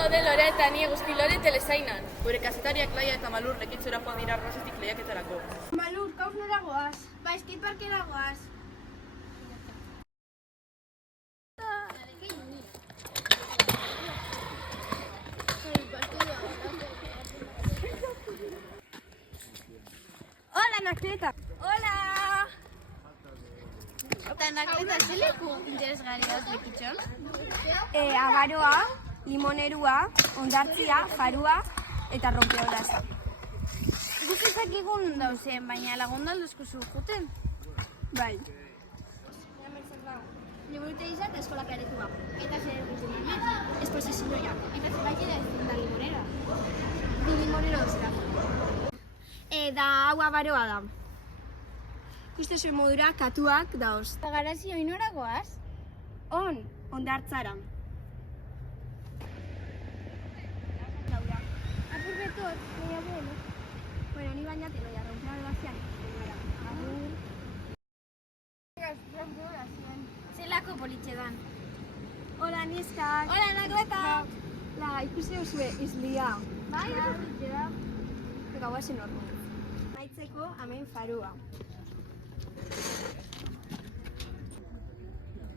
gaude Lorea eta ni eguzki Lore telesainan. Gure kazetariak Laia eta Malur lekitzora joan dira arbasetik lehiaketarako. Malur, gaur nora goaz? Ba, skateparkera goaz. Hola, Anakleta! Hola! Eta Anakleta, ze leku interesgarri dauz lekitxon? Agaroa, limonerua, ondartzia, jarua eta rompeolaza. Guztizak egun dauzen, baina lagundu aldozkuzu juten? Bai. Liburuteiza eta eskolak aretua. Eta zer guztien hemen, esposizioa. Eta zerbait ere ez da limonera. Bi limonera dozera. Da hau agaroa da. Ikuste zuen modura katuak dauz. Garazi oinora goaz? Ondartzara. Laura. Apur betot, nahi abuelo. Bueno, ni bañate, lo ya rompea el vacián. Zelako politxe dan. Hola, niskak. Hola, Anakleta. Ikusi duzue izlia. Bai, oso politxe da. Eka guazen horro. Maitzeko hemen farua.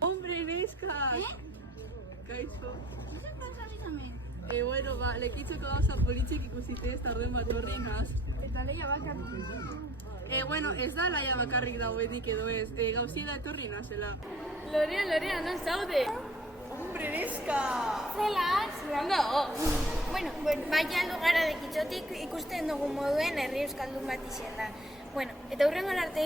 Hombre, neskak! Kaixo. Zer pasabiz hemen? Bueno, lekitzeko gauza politxek ikusite ez tarden bat horrenaz. Eta leia bakarrik. Bueno, ez da Laia bakarrik dauenik edo ez, gauzien da etorri nazela. Lorea, non zaude? Hombre, neska! Zelan? Zeran dago. Bueno, baina lugara dekitzotik ikusten dugun moduen herri euskaldun bat izan da. Bueno, eta hurrengon arte